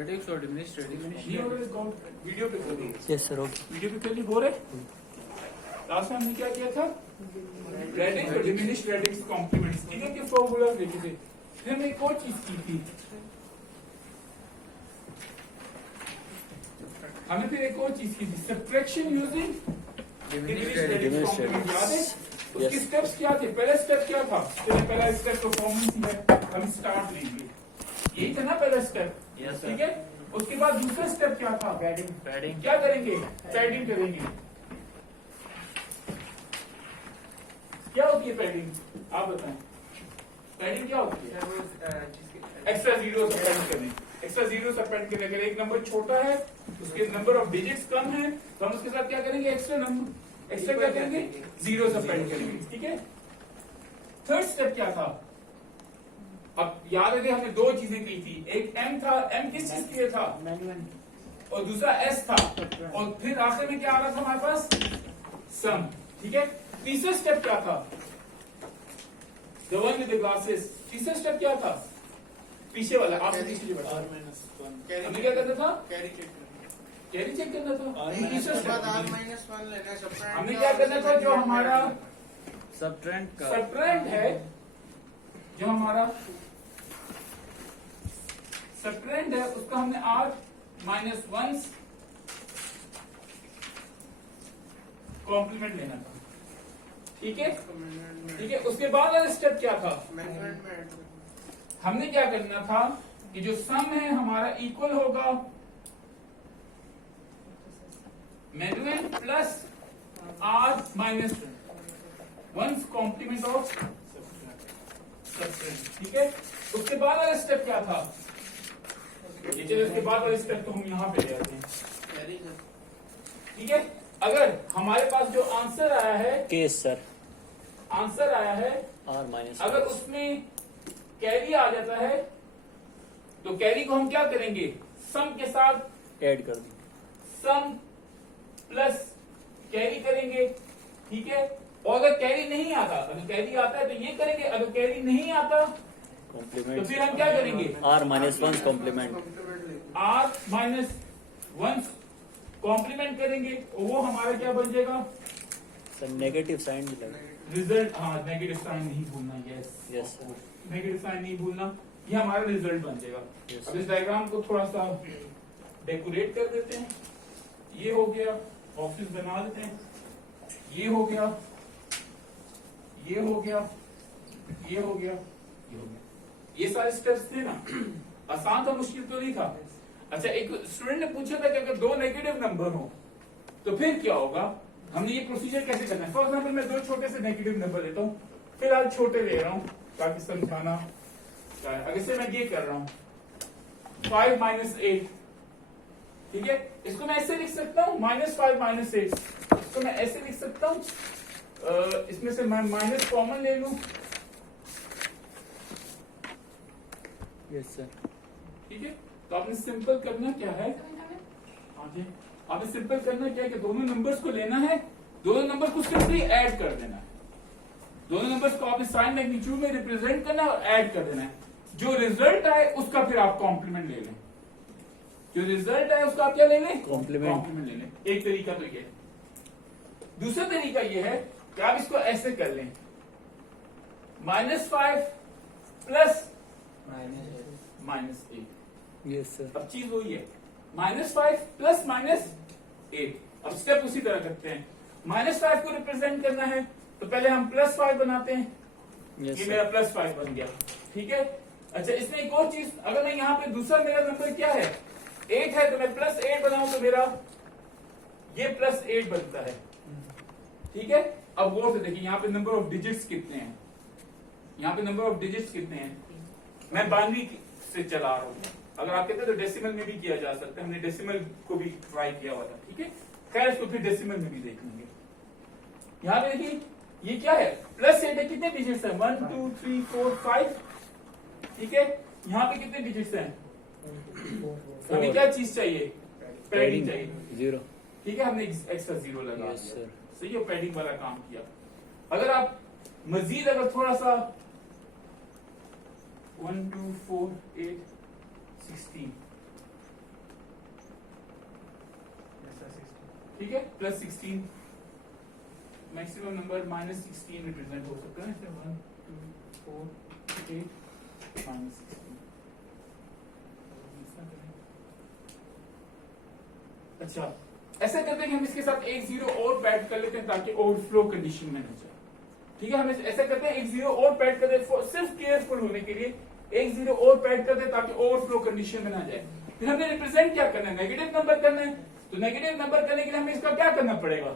Radix और diminish ये हो रहा है वीडियो पे कर दी। Yes sir okay. वीडियो पे क्लिक हो रहे। लास्ट में हमने क्या किया था, रेडिक्स और डिमिनिश रेडिक्स कॉम्प्लीमेंट्स, ठीक है, के फॉर्मूला देखे थे। फिर हमने एक और चीज की थी, हमने फिर एक और चीज की थी, subtraction using diminish radix complement, याद है? उसके स्टेप्स क्या थे? पहला स्टेप क्या था? चलिए पहला स्टेप परफॉर्मेंस ही है, हम स्टार्ट लेंगे, यही था ना पहला स्टेप, ठीक है। उसके बाद दूसरा स्टेप क्या था? पैडिंग। क्या करेंगे? पैडिंग करेंगे। क्या होती है पैडिंग, आप बताएं। पैडिंग क्या होती है? एक्स्ट्रा जीरो अपेंड करने, एक्स्ट्रा जीरो अपेंड करने। अगर एक नंबर छोटा है, उसके नंबर ऑफ डिजिट्स कम है, तो हम उसके साथ क्या करेंगे? एक्स्ट्रा क्या करेंगे? जीरो अपेंड करेंगे, ठीक है। थर्ड स्टेप क्या था? अब याद है कि हमने दो चीजें की थी, एक एम था, एम किस चीज के लिए था, और दूसरा एस था, और फिर आखिर में क्या आ रहा था हमारे पास? सम, ठीक है। तीसरा स्टेप क्या था? The one with the glasses. तीसरा स्टेप क्या था? पीछे वाला, आप पीछे बढ़ा। हमने क्या करना था? कैरी चेक करना था। तीसरा स्टेप हमने क्या करना था? जो हमारा सब्ट्रैंड है, जो हमारा सब्ट्रैंड है, उसका हमने R-1 कॉम्प्लीमेंट लेना था, ठीक है, ठीक है। उसके बाद वाला स्टेप क्या था? हमने क्या करना था कि जो सम है हमारा इक्वल होगा minuend plus R-1 complement of subtrahend, ठीक है। उसके बाद वाला स्टेप क्या था? ये चलो, उसके बाद वाला स्टेप तो हम यहाँ पे ले आते हैं, ठीक है। अगर हमारे पास जो आंसर आया है, केस सर, आंसर आया है R-, अगर उसमें कैरी आ जाता है, तो कैरी को हम क्या करेंगे? सम के साथ ऐड कर दी, सम प्लस कैरी करेंगे, ठीक है। और अगर कैरी नहीं आता, अगर कैरी आता है तो ये करेंगे, अगर कैरी नहीं आता कॉम्प्लीमेंट, तो फिर हम क्या करेंगे? R-1 कॉम्प्लीमेंट, R-1 कॉम्प्लीमेंट करेंगे, और वो हमारा क्या बन जाएगा? सर नेगेटिव साइन भी लगा। रिजल्ट, हाँ, नेगेटिव साइन नहीं भूलना, yes yes sir, negative sign नहीं भूलना, ये हमारा रिजल्ट बन जाएगा। Yes, अब इस डायग्राम को थोड़ा सा डेकोरेट कर देते हैं। ये हो गया, ऑफिस बना देते हैं। ये हो गया, ये हो गया, ये हो गया, ये हो गया। ये सारे स्टेप्स थे ना, आसान था, मुश्किल तो नहीं था। अच्छा, एक स्टूडेंट ने पूछा था कि अगर दो नेगेटिव नंबर हो तो फिर क्या होगा? हमने ये प्रोसीजर कैसे करना है? फॉर एग्जाम्पल मैं दो छोटे से नेगेटिव नंबर लेता हूँ, फिलहाल छोटे ले रहा हूँ ताकि समझाना। अगर से मैं ये कर रहा हूँ 5 - 8, ठीक है, इसको मैं ऐसे लिख सकता हूँ -5 - 8, इसको मैं ऐसे लिख सकता हूँ, इसमें से मैं माइनस कॉमन ले लूं, यस सर, ठीक है। तो आपने सिंपल करना क्या है, आगे आपने सिंपल करना क्या है कि दोनों नंबर्स को लेना है, दोनों नंबर को सिंपली ऐड कर देना है। दोनों नंबर्स को आपने साइन मैग्नीट्यूड में रिप्रेजेंट करना है और ऐड कर देना है। जो रिजल्ट आए उसका फिर आप कॉम्प्लीमेंट ले लें, जो रिजल्ट आए उसका आप क्या ले लें? कॉम्प्लीमेंट ले लें। एक तरीका तो ये है। दूसरा तरीका ये है कि आप इसको ऐसे कर लें, -5 प्लस -8। यस सर, अब चीज वही है, -5 प्लस -8। अब स्टेप उसी तरह करते हैं। -5 को रिप्रेजेंट करना है तो पहले हम +5 बनाते हैं, यस ये सर, मेरा +5 बन गया, ठीक है। अच्छा, इसमें एक और चीज, अगर मैं यहाँ पे दूसरा मेरा नंबर क्या है 8 है, तो मैं +8 बनाऊं तो मेरा ये +8 बनता है, ठीक है। अब गौर से देखिए, यहाँ पे नंबर ऑफ डिजिट्स कितने हैं, यहाँ पे नंबर ऑफ डिजिट्स कितने हैं। मैं बाइनरी से चला रहा हूँ, अगर आप कहते हैं तो डेसिमल में भी किया जा सकता है, हमने डेसिमल को भी ट्राई किया हुआ था, ठीक है। खैर इसको फिर डेसिमल में भी देख लेंगे। यहाँ पे देखिए, ये क्या है, +8 है, कितने डिजिट्स हैं? 1 2 3 4 5, ठीक है। यहाँ पे कितने डिजिट्स हैं? हमें क्या चीज चाहिए? पैडिंग चाहिए, 0, ठीक है। हमने एक्स्ट्रा 0 लगा यस दिया, सर, सही है, पैडिंग वाला काम किया। अगर आप मजीद अगर थोड़ा सा 1 2 4 8 16 ठीक है, +16 मैक्सिमम नंबर -16 रिप्रेजेंट हो सकता है। 1 2 4 8 -16। अच्छा, ऐसा करते हैं कि हम इसके साथ एक 0 और पैड कर लेते हैं ताकि ओवरफ्लो कंडीशन में हो जाए। ठीक है, हम ऐसा करते हैं एक 0 और पैड कर देते, सिर्फ केयरफुल होने के लिए एक 0 और पैड कर दे ताकि ओवरफ्लो कंडीशन में ना जाए। फिर हमें रिप्रेजेंट क्या करना है, नेगेटिव नंबर करना है। तो नेगेटिव नंबर करने के लिए हमें इसका क्या करना पड़ेगा,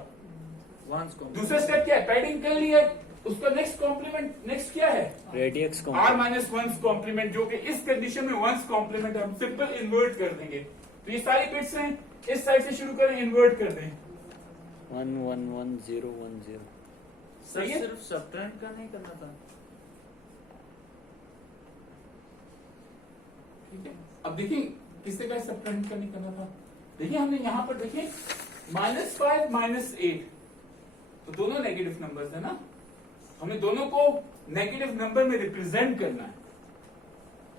दूसरा स्टेप क्या है, पैडिंग कर ली है, उसका नेक्स्ट कॉम्प्लीमेंट नेक्स्ट क्या है, रेडियक्स r-1 कॉम्प्लीमेंट, जो कि इस कंडीशन में 1 कॉम्प्लीमेंट हम सिंपल इन्वर्ट कर देंगे। तो ये सारी बिट्स हैं, इस साइड से शुरू करें, इन्वर्ट कर दें। 1 1 1 0 1 0। सर सिर्फ सबट्रैक्ट का नहीं करना था। ठीक है, अब देखिए किससे का सबट्रैक्ट का नहीं करना था। देखिए हमने यहां पर देखिए -5 -8, तो दोनों नेगेटिव नंबर्स है ना, हमें दोनों को नेगेटिव नंबर में रिप्रेजेंट करना है।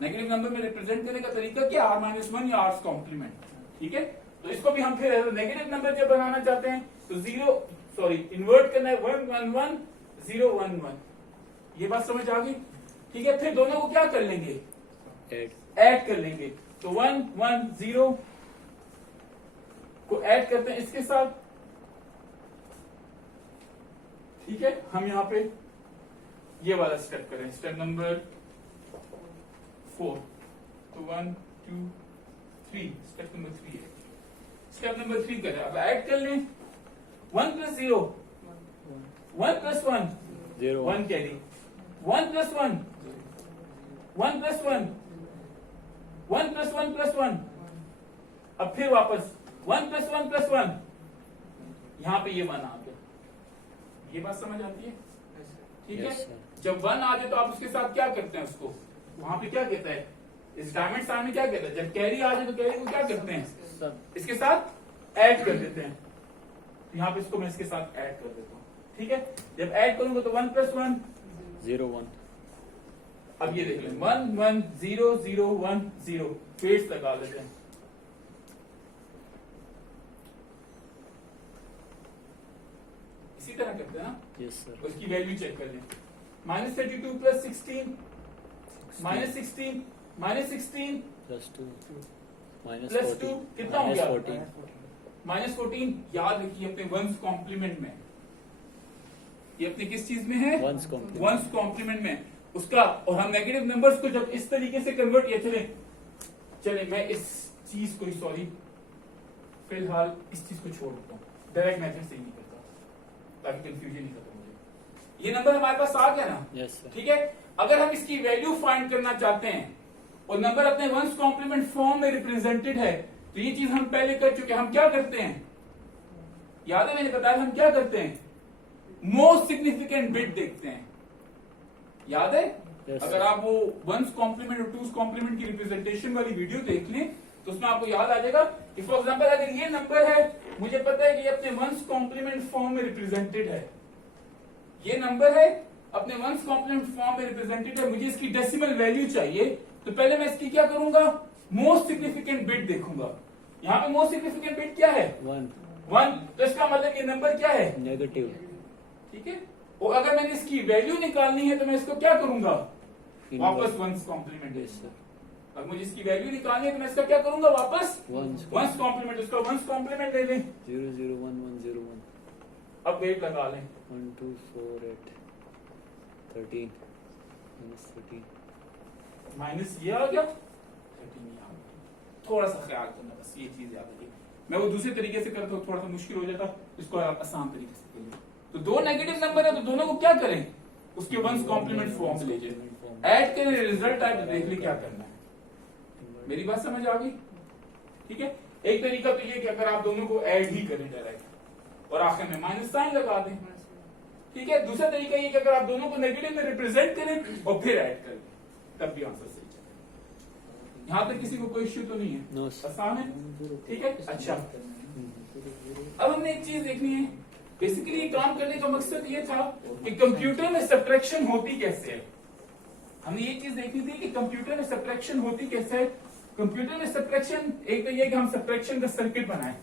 नेगेटिव नंबर में रिप्रेजेंट करने का तरीका क्या, r-1 या r कॉम्प्लीमेंट। ठीक है, तो इसको भी हम फिर नेगेटिव नंबर जब बनाना चाहते हैं तो इन्वर्ट करना है, 1 1 1 0 1 1। ये बात समझ आ गई। ठीक है, फिर दोनों को क्या कर लेंगे, ऐड कर लेंगे। तो 1 1 0 को ऐड करते हैं इसके साथ। ठीक है, हम यहां पे ये वाला स्टेप करें, स्टेप नंबर 4। तो 1 2 3, स्टेप नंबर 3 है। स्टेप नंबर 3 करें, अब ऐड कर लें। 1 + 0 1 + 1 0 1 कैरी, 1 + 1 1 + 1 1 + 1 + 1। अब फिर वापस 1 + 1 + 1, यहां पे ये 1 आ गया। ये बात समझ आती है। ठीक है, Yes, sir. जब 1 आ जाए तो आप उसके साथ क्या करते हैं, उसको वहां पे क्या कहता है, इस डायमंड साइन में क्या कहता है, जब कैरी आ जाए तो कैरी को क्या करते हैं, सब इसके साथ ऐड कर देते हैं। तो यहाँ पे इसको मैं इसके साथ ऐड कर देता हूँ। ठीक है, जब ऐड करूंगा तो 1 + 1 0 1। अब ये देख लें, 1 1 0 0 1 0, फेड्स लगा लेते हैं। इसी तरह करते हैं ना, यस सर। उसकी वैल्यू चेक कर लें। -32 + 16 -16 -16 +2 +2 कितना हो गया? -14 -14। याद रखिए अपने 1s कॉम्प्लीमेंट में, ये अपने किस चीज में है, 1s कॉम्प्लीमेंट। 1s कॉम्प्लीमेंट में उसका। और हम नेगेटिव नंबर्स को जब इस तरीके से कन्वर्ट, या चले मैं इस चीज को, सॉरी फिलहाल इस चीज को छोड़ देता हूँ, डायरेक्ट मेथड से ही नहीं करता ताकि कंफ्यूजन नहीं खत्म हो जाए। ये नंबर हमारे पास आ गया ना, यस सर। ठीक है। अगर हम इसकी वैल्यू फाइंड करना चाहते हैं और नंबर अपने 1s कॉम्प्लीमेंट फॉर्म में रिप्रेजेंटेड है, तो ये चीज हम पहले कर चुके हैं। हम क्या करते हैं, याद है मैंने बताया हम क्या करते हैं, मोस्ट सिग्निफिकेंट बिट देखते हैं, याद है? Yes, अगर आप वो 1s कॉम्प्लीमेंट और 2s कॉम्प्लीमेंट की रिप्रेजेंटेशन वाली वीडियो देख लें तो उसमें आपको याद आ जाएगा कि फॉर एग्जांपल अगर ये नंबर है, मुझे पता है कि ये अपने 1s कॉम्प्लीमेंट फॉर्म में रिप्रेजेंटेड है, ये नंबर है अपने 1s कॉम्प्लीमेंट फॉर्म में रिप्रेजेंटेड है, मुझे इसकी डेसिमल वैल्यू चाहिए, तो पहले मैं इसकी क्या करूंगा, मोस्ट सिग्निफिकेंट बिट देखूंगा। यहाँ पे मोस्ट सिग्निफिकेंट बिट क्या है, 1, तो इसका मतलब ये नंबर क्या है, नेगेटिव। ठीक है। और अगर मैंने इसकी वैल्यू निकालनी है तो मैं इसको क्या करूंगा, वापस 1s कॉम्प्लीमेंट। Yes sir. अब मुझे इसकी वैल्यू निकालनी है तो मैं इसका क्या करूंगा, वापस 1s 1s कॉम्प्लीमेंट, उसका 1s कॉम्प्लीमेंट ले लें। 0 0 1 1 0 1। अब वेट लगा लें, 1 2 4 8 13 -13। माइनस ये आ गया, 13 ये आ गया। थोड़ा सा ख्याल करना, बस ये चीज याद रखिए। मैं वो दूसरे तरीके से करता हूँ, थोड़ा सा मुश्किल हो जाता, इसको आप आसान तरीके से करिए। तो दो नेगेटिव नंबर है तो दोनों को क्या करें, उसके 1s कॉम्प्लीमेंट फॉर्म में ले जाए, ऐड करें, रिजल्ट आए तो देख ले क्या करना है। मेरी बात समझ आ गई? ठीक है। एक तरीका तो ये कि अगर आप दोनों को ऐड ही करें डायरेक्ट और आखिर में माइनस साइन लगा दें, ठीक है। दूसरा तरीका ये कि अगर आप दोनों को नेगेटिव में रिप्रेजेंट करें और फिर ऐड करें, तब भी आंसर सही चलेगा। यहाँ तक किसी को कोई इश्यू तो नहीं है, नो आसान है, ठीक है। अच्छा, अब हमने एक चीज देखनी है, बेसिकली ये काम करने का मकसद ये था कि कंप्यूटर में सब्ट्रैक्शन होती कैसे है। हमने ये चीज देखनी थी कि कंप्यूटर में सब्ट्रैक्शन होती कैसे है। कंप्यूटर में सब्ट्रैक्शन, एक तो ये कि हम सब्ट्रैक्शन का सर्किट बनाएं,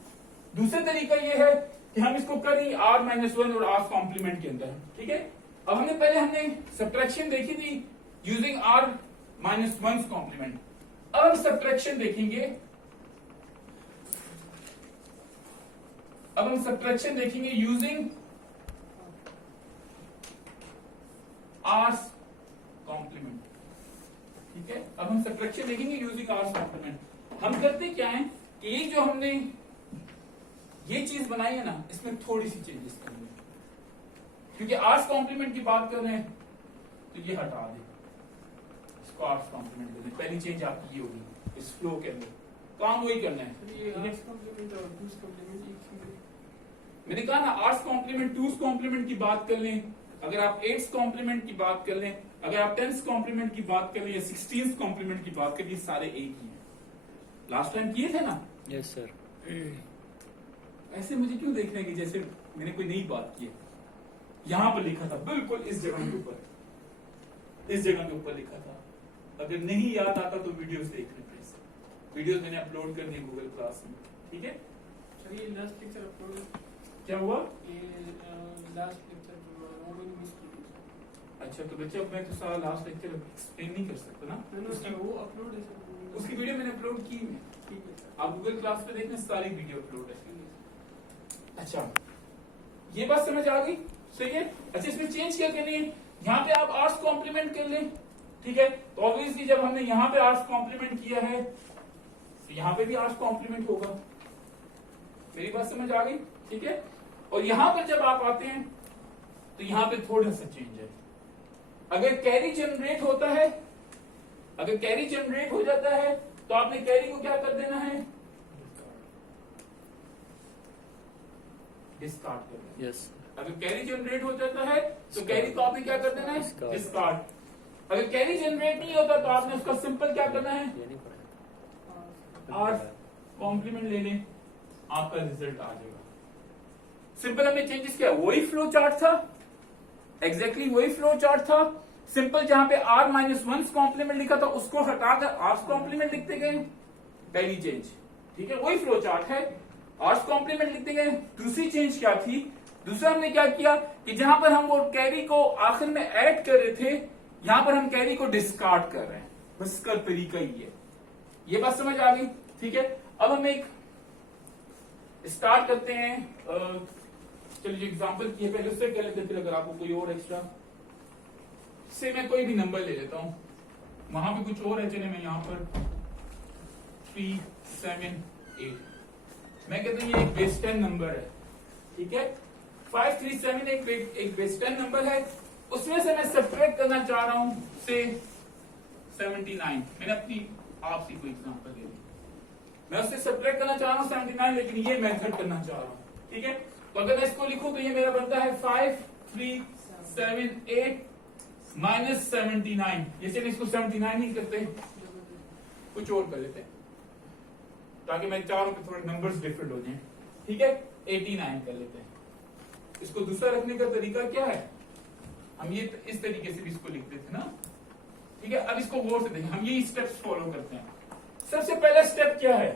दूसरा तरीका ये है कि हम इसको करें r-1 और r कॉम्प्लीमेंट के अंदर, ठीक है। अब हमने सब्ट्रैक्शन देखी थी यूजिंग r-1 कॉम्प्लीमेंट। अब हम सब्ट्रैक्शन देखेंगे, यूजिंग r कॉम्प्लीमेंट, ठीक है। अब हम सब्ट्रैक्शन देखेंगे यूजिंग r कॉम्प्लीमेंट। हम करते क्या है कि ये जो हमने ये चीज बनाई है ना, इसमें थोड़ी सी चेंजेस करेंगे, क्योंकि आर्स कॉम्प्लीमेंट की बात कर रहे हैं तो ये हटा दें, इसको आर्स कॉम्प्लीमेंट कर दें। पहली चेंज आपकी ये होगी इस फ्लो के अंदर, काम वही करना है। मैंने कहा ना आर्स कॉम्प्लीमेंट 2's कॉम्प्लीमेंट की बात कर लें, अगर आप 8's कॉम्प्लीमेंट की बात कर लें, अगर आप 10's कॉम्प्लीमेंट की बात कर लें या 16th कॉम्प्लीमेंट की बात कर लें, सारे एक ही हैं। लास्ट टाइम किए थे ना? Yes sir. ऐसे मुझे क्यों देख रहे हैं कि जैसे मैंने कोई नई बात की है? यहां पर लिखा था, बिल्कुल इस जगह के ऊपर, लिखा था। अगर नहीं याद आता तो वीडियोस देख लें प्लीज, वीडियोस मैंने अपलोड कर दिए गूगल क्लास में, ठीक है। सर ये लास्ट लेक्चर अपलोड क्या हुआ? ये लास्ट लेक्चर रोडिंग मिस की। अच्छा तो बच्चे अब मैं तो सारा लास्ट लेक्चर एक्सप्लेन नहीं कर सकता ना, सर वो अपलोड है सर, उसकी वीडियो मैंने अपलोड की है। ठीक है सर। आप गूगल क्लास पे देखना, सारी वीडियो अपलोड है। अच्छा ये बात समझ आ गई, सही है। अच्छा इसमें चेंज क्या करनी है, यहाँ पे आप आर्स कॉम्प्लीमेंट कर लें, ठीक है। तो ऑब्वियसली जब हमने यहाँ पे आर्स कॉम्प्लीमेंट किया है तो यहाँ पे भी आर्स कॉम्प्लीमेंट होगा। मेरी बात समझ आ गई, ठीक है। और यहाँ पर जब आप आते हैं तो यहाँ पे थोड़ा सा चेंज है। अगर कैरी जनरेट होता है, अगर कैरी जनरेट हो जाता है तो आपने कैरी को क्या कर देना है? डिस्कार्ड कर देना है। यस। अगर कैरी जनरेट हो जाता है तो कैरी को आपने क्या कर देना है? डिस्कार्ड। अगर कैरी जनरेट नहीं होता तो आपने उसका सिंपल क्या करना है? ये नहीं पढ़ा। आर कॉम्प्लीमेंट ले लें, आपका रिजल्ट आ जाएगा। सिंपल हमने चेंजेस किया, वही फ्लो चार्ट था, एग्जैक्टली वही फ्लो चार्ट था। सिंपल जहां पे r-1 कॉम्प्लीमेंट लिखा था उसको हटाकर r कॉम्प्लीमेंट लिखते गए, पहली चेंज, ठीक है। वही फ्लो चार्ट है, r कॉम्प्लीमेंट लिखते गए। दूसरी चेंज क्या थी? दूसरा हमने क्या किया कि जहां पर हम वो कैरी को आखिर में ऐड कर रहे थे, यहां पर हम कैरी को डिस्कार्ड कर रहे हैं। बस इसका तरीका ही है। ये बात समझ आ गई, ठीक है। अब हम एक स्टार्ट करते हैं। चलिए एग्जांपल किए पहले उससे कर लेते, फिर अगर आपको कोई और एक्स्ट्रा से मैं कोई भी नंबर ले लेता हूं, वहां पे कुछ और है। चलिए मैं यहां पर 3, 7, 8 मैं कहता हूं ये एक बेस 10 नंबर है, ठीक है। 5, 3, 7 एक बेस 10 नंबर है। उसमें से मैं सब्ट्रैक्ट करना चाह रहा हूं से 79। मैंने अपनी आपसे कोई एग्जांपल ले ली, मैं उससे सब्ट्रैक्ट करना चाह रहा हूं 79, लेकिन ये मेथड करना चाह रहा हूं, ठीक है। तो अगर मैं इसको लिखूं तो ये मेरा बनता है 5, 3, 7, 8 माइनस 79। ये चलिए इसको 79 ही करते हैं, कुछ और कर लेते हैं ताकि मैं चारों पे थोड़े नंबर्स डिफरेंट हो जाएं, ठीक है। 89 कर लेते हैं। इसको दूसरा रखने का तरीका क्या है? हम ये इस तरीके से भी इसको लिखते थे ना, ठीक है। अब इसको गौर से देखें, हम ये स्टेप्स फॉलो करते हैं। सबसे पहला स्टेप क्या है?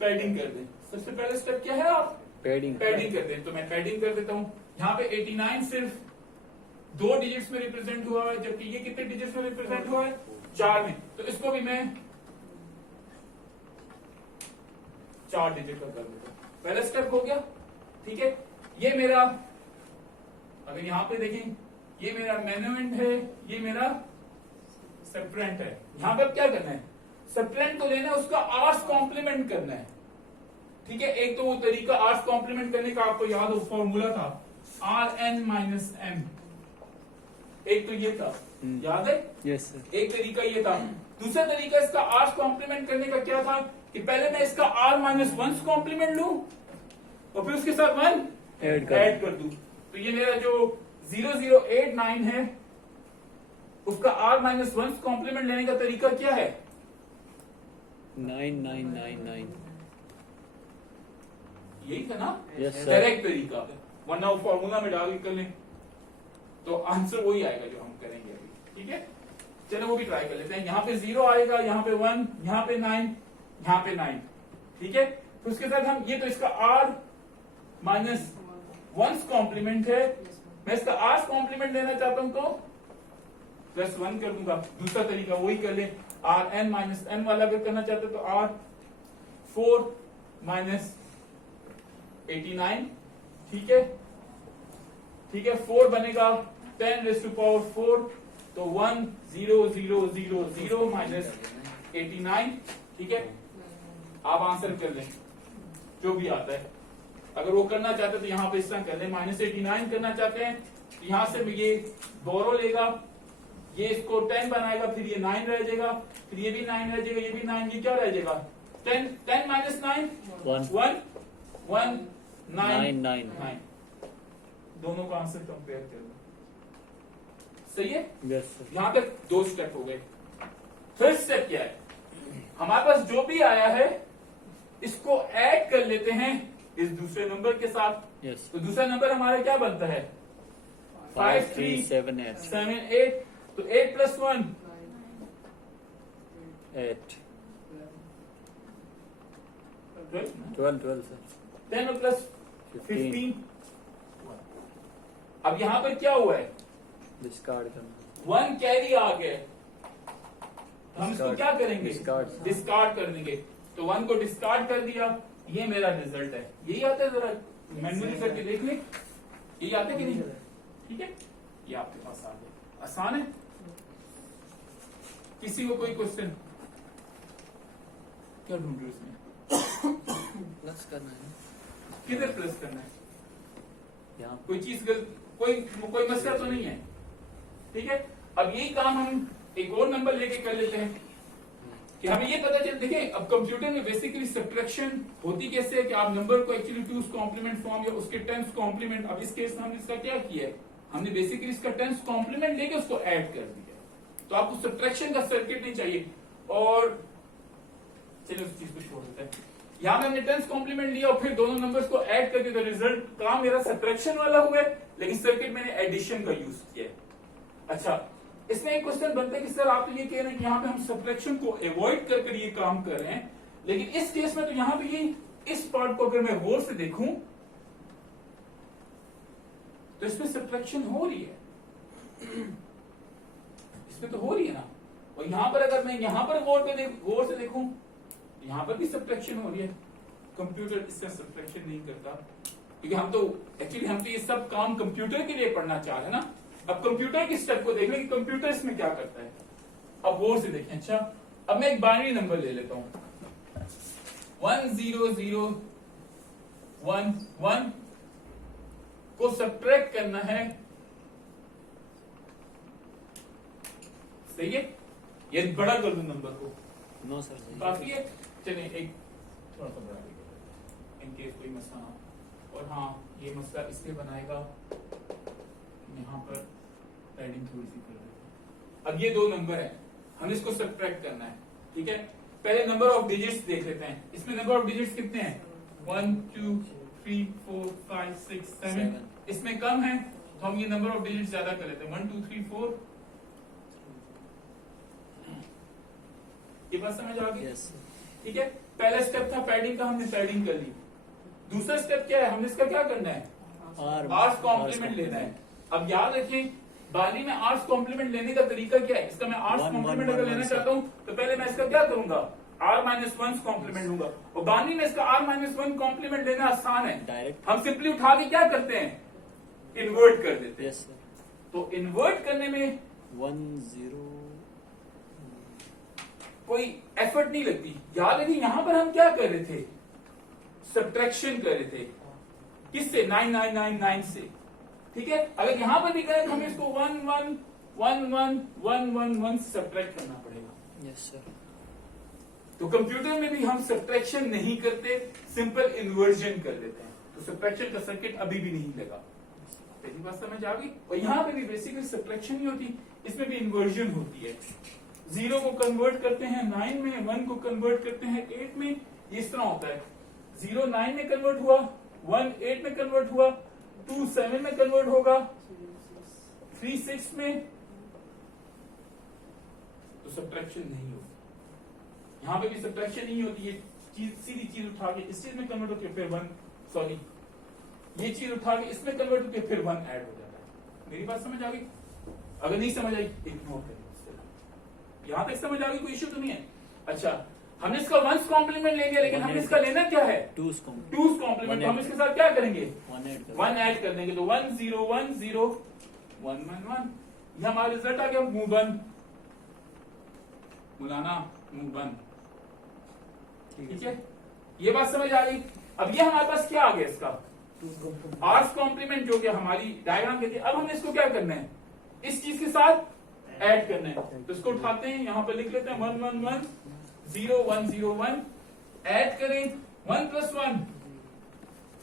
पैडिंग कर दें। सबसे पहला स्टेप क्या है? आप पैडिंग कर दें। तो मैं पैडिंग कर देता हूं। यहाँ पे 89 सिर्फ 2 डिजिट्स में रिप्रेजेंट हुआ है, जबकि ये कितने डिजिट्स में रिप्रेजेंट हुआ है? 4 में। तो इसको भी मैं 4 डिजिट का कर देता हूं। पहला स्टेप हो गया, ठीक है। ये मेरा, अगर यहाँ पे देखें, ये मेरा मैनुएंड है, ये मेरा सब्ट्रैंड है। यहाँ पे अब क्या करना है? सब्ट्रैंड तो लेना है, उसका आर्स कॉम्प्लीमेंट करना है, ठीक है। एक तो वो तरीका आर्स कॉम्प्लीमेंट करने का आपको याद हो, फॉर्मूला था Rn-m। एक तो ये था, याद है? Yes sir. एक तरीका ये था। दूसरा तरीका इसका आर्स कॉम्प्लीमेंट करने का क्या था कि पहले मैं इसका r-1 कॉम्प्लीमेंट लूं और फिर उसके साथ 1 ऐड कर दूं। तो ये मेरा जो 0089 है, उसका r-1 कॉम्प्लीमेंट लेने का तरीका क्या है? 9999। यही था ना? Yes sir. डायरेक्ट तरीका, वरना वो फॉर्मूला में डाल के कर लें तो आंसर वही आएगा जो हम करेंगे अभी, ठीक है। चलो वो भी ट्राई कर लेते हैं। यहाँ पे 0 आएगा, यहाँ पे 1, यहाँ पे 9, यहाँ पे 9, ठीक है। फिर उसके साथ हम ये तो इसका r माइनस वंस कॉम्प्लीमेंट है, मैं इसका r कॉम्प्लीमेंट लेना चाहता हूं तो +1 कर दूंगा। दूसरा तरीका वही कर ले, r n माइनस n वाला अगर करना चाहते तो r 4 माइनस 89, ठीक है, ठीक है, 4 बनेगा 10⁴, तो 1 0 0 0 0 माइनस 89, ठीक है। आप आंसर कर लें जो भी आता है। अगर वो करना चाहते हैं तो यहाँ पे इस तरह कर लें, -89 करना चाहते हैं तो यहाँ से ये बोरो लेगा, ये इसको 10 बनाएगा, फिर ये 9 रह जाएगा, फिर ये भी 9 रह जाएगा, ये भी 9, ये क्या रह जाएगा 10 माइनस 9 1 9 9, दोनों का आंसर कंपेयर कर लो, सही है। Yes sir. यहां तक 2 स्टेप हो गए। थर्ड स्टेप क्या है, हमारे पास जो भी आया है इसको ऐड कर लेते हैं इस दूसरे नंबर के साथ। यस तो दूसरा नंबर हमारा क्या बनता है 5 3 7 8 7 8, तो 8 + 1 8 12, 12 सर 10 + 15। अब यहां पर क्या हुआ है, डिस्कार्ड करना 1 कैरी आ गया, हम इसको Discard. क्या करेंगे Discard. डिस्कार्ड कर देंगे, तो 1 को डिस्कार्ड कर दिया, ये मेरा रिजल्ट है। यही आता है, जरा मैन्युअली करके देख ले, यही आता है कि नहीं, ठीक है, ये आपके पास आ गया, आसान है। किसी को कोई क्वेश्चन, क्या ढूंढ रहे हो इसमें, प्लस करना है किधर प्लस करना है, यहाँ कोई चीज कोई मसला तो नहीं है, ठीक है। अब यही काम हम एक और नंबर लेके कर लेते हैं कि हमें ये पता चल, देखिए अब कंप्यूटर में बेसिकली सब्ट्रैक्शन होती कैसे है कि आप नंबर को एक्चुअली 2's कॉम्प्लीमेंट फॉर्म या उसके 10's कॉम्प्लीमेंट, अब इस केस में हमने इसका क्या किया है, हमने बेसिकली इसका 10's कॉम्प्लीमेंट लेके उसको ऐड कर दिया, तो आपको सब्ट्रैक्शन का सर्किट नहीं चाहिए। और चलिए उस चीज को छोड़ देते हैं, यहाँ पे हमने 10's कॉम्प्लीमेंट लिया और फिर दोनों नंबर्स को ऐड कर दिया, तो रिजल्ट काम मेरा सब्ट्रैक्शन वाला हुआ है, लेकिन सर्किट मैंने एडिशन का यूज किया है। अच्छा, इसमें एक क्वेश्चन बनता है कि सर आप तो ये कह रहे हैं कि यहाँ पे हम सब्ट्रैक्शन को अवॉइड कर ये काम कर रहे हैं, लेकिन इस केस में तो यहाँ पे ये इस पार्ट को अगर मैं गौर से देखूं तो इसमें सब्ट्रैक्शन हो रही है, इसमें तो हो रही है ना, और यहाँ पर अगर मैं यहाँ पर गौर से देखूं यहाँ पर भी सब्ट्रैक्शन हो रही है। कंप्यूटर इससे सब्ट्रैक्शन नहीं करता, क्योंकि हम तो ये सब काम कंप्यूटर के लिए पढ़ना चाह रहे हैं ना। अब कंप्यूटर की स्टेप को देख लें कि कंप्यूटर इसमें क्या करता है, अब गौर से देखें। अच्छा, अब मैं एक बाइनरी नंबर ले लेता हूं 1 0 0 1 1 को सब्ट्रैक्ट करना है, सही है, ये बड़ा कर दूं नंबर को, नो सर काफी है। चलिए एक थोड़ा सा बड़ा कर इनकेस कोई मसला ना हो। और हाँ, ये मसला इसलिए बनाएगा, यहाँ पर पैडिंग थोड़ी सी कर देते हैं। अब ये 2 नंबर है, हम इसको सब्ट्रैक्ट करना है, ठीक है। पहले नंबर ऑफ डिजिट्स देख लेते हैं, इसमें नंबर ऑफ डिजिट्स कितने हैं 1 2 3 4 5 6 7, इसमें कम है तो हम ये नंबर ऑफ डिजिट्स ज्यादा कर लेते हैं 1 2 3 4। ये बात समझ आ गई, यस ठीक है। पहला स्टेप था पैडिंग का, हमने पैडिंग कर ली। दूसरा स्टेप क्या है, हमने इसका क्या करना है आर्स कॉम्प्लीमेंट लेना है। अब याद रखिए बाली में आर्स कॉम्प्लीमेंट लेने का तरीका क्या है, इसका मैं आर्स कॉम्प्लीमेंट अगर लेना चाहता हूं तो पहले मैं इसका क्या करूंगा r-1 कॉम्प्लीमेंट लूंगा, और बानी में इसका r-1 कॉम्प्लीमेंट लेना आसान है, डायरेक्ट हम सिंपली उठा के क्या करते हैं इन्वर्ट कर देते हैं। यस सर तो इन्वर्ट करने में 1 0 कोई एफर्ट नहीं लगती। याद रखिए यहां पर हम क्या कर रहे थे सब्ट्रैक्शन कर रहे थे, किससे 9999 से, ठीक है। अगर यहां पर भी करें तो हमें इसको 1 1 1 1 1 1 1 सब्ट्रैक्ट करना पड़ेगा। यस सर तो कंप्यूटर में भी हम सब्ट्रैक्शन नहीं करते, सिंपल इन्वर्जन कर देते हैं, तो सब्ट्रैक्शन का सर्किट अभी भी नहीं लगा। पहली बात समझ आ गई। और यहां पे भी बेसिकली सब्ट्रैक्शन ही होती, इसमें भी इन्वर्जन होती है। 0 को कन्वर्ट करते हैं 9 में, 1 को कन्वर्ट करते हैं 8 में, इस तरह होता है। 0 9 में कन्वर्ट हुआ, 1 8 में कन्वर्ट हुआ, 2 7 में कन्वर्ट होगा, 3 6 में, तो सब्ट्रैक्शन नहीं होती। यहां पे भी सब्ट्रैक्शन नहीं होती है, चीज सीधी चीज उठा के इस चीज में कन्वर्ट होकर फिर 1 सॉरी ये चीज उठा के इसमें कन्वर्ट होकर फिर 1 ऐड हो जाता है। मेरी बात समझ आ गई? अगर नहीं समझ आई इग्नोर करिए। यहां तक समझ आ गई, कोई इश्यू तो नहीं है? अच्छा, हमने इसका 1's कॉम्प्लीमेंट ले लिया, लेकिन हमने इसका लेना क्या है? 2's complement 2's complement. तो हम इसके साथ क्या करेंगे? 1 ऐड कर 1 ऐड कर देंगे, तो 1 0 1 0 1 1 1। ये हमारा रिजल्ट आ गया मूव 1। मुलाना मूव 1। ठीक है, ये बात समझ आ गई? अब ये हमारे पास क्या आ गया इसका? आर्स कॉम्प्लीमेंट, जो कि हमारी डायग्राम कहती है। अब हमने इसको क्या करना है? इस चीज के साथ ऐड करना है। तो इसको उठाते हैं, यहां पर लिख लेते हैं 1 1 1 0 1 0 1। ऐड करें 1 + 1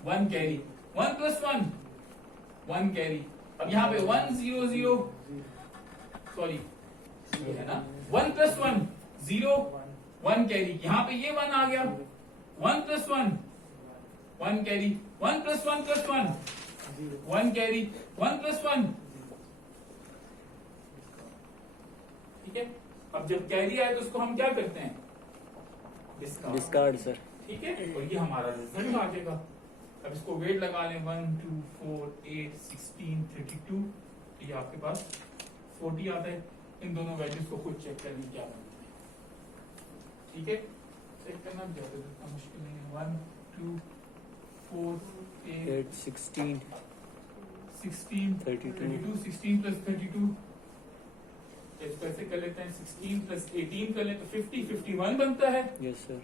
1 कैरी, 1 + 1 1 कैरी। अब यहां पे 1 0 0 सॉरी ये है ना 1 + 1 0 1 कैरी। यहां पे ये 1 आ गया, 1 + 1 1 कैरी, 1 + 1 + 1 1 कैरी, 1 + 1। ठीक है, अब जब कैरी आए तो उसको हम क्या करते हैं? Discard sir. ठीक है, और ये हमारा रिजल्ट आ जाएगा। अब इसको वेट लगा लें 1 2 4 8 16 32। ये आपके पास 40 आता है। इन दोनों वैल्यूज को खुद चेक करने क्या बनता है। ठीक है, चेक करना ज्यादा मुश्किल नहीं है। 1 2 4 8 16 16 32 16 + 32। इसको ऐसे कर लेते हैं, 16 + 18 कर लें तो 50 51 बनता है। Yes sir.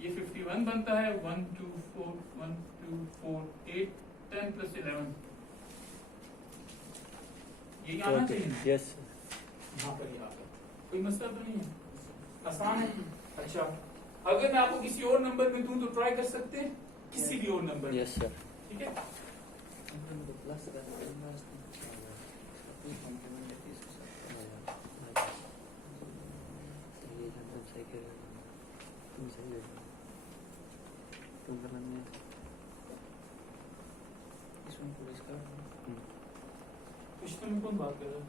ये 51 बनता है। 1 2 4 1 2 4 8 10 + 11। ये आना चाहिए यस सर। यहाँ पर, यहाँ पर कोई मसला तो नहीं है, आसान है। अच्छा, अगर मैं आपको किसी और नंबर में दूं तो ट्राई कर सकते हैं, किसी भी और नंबर में। Yes sir. ठीक है, प्लस करना इसमें पुलिस का कुछ तो कौन बात कर रहा है?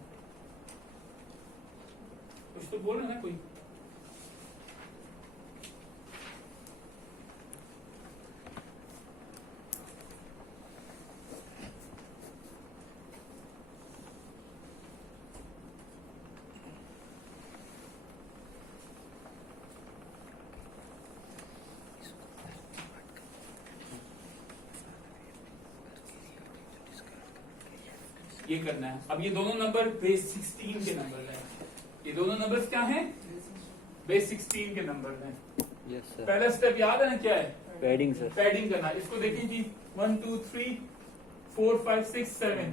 कुछ तो बोल रहे हैं कोई? ये करना है। अब ये दोनों नंबर बेस 16 के नंबर हैं। ये दोनों नंबर्स क्या हैं? बेस 16 के नंबर हैं। Yes sir. पहला स्टेप याद है ना क्या है? Padding sir. पैडिंग करना। इसको देखिए जी, 1 2 3 4 5 6 7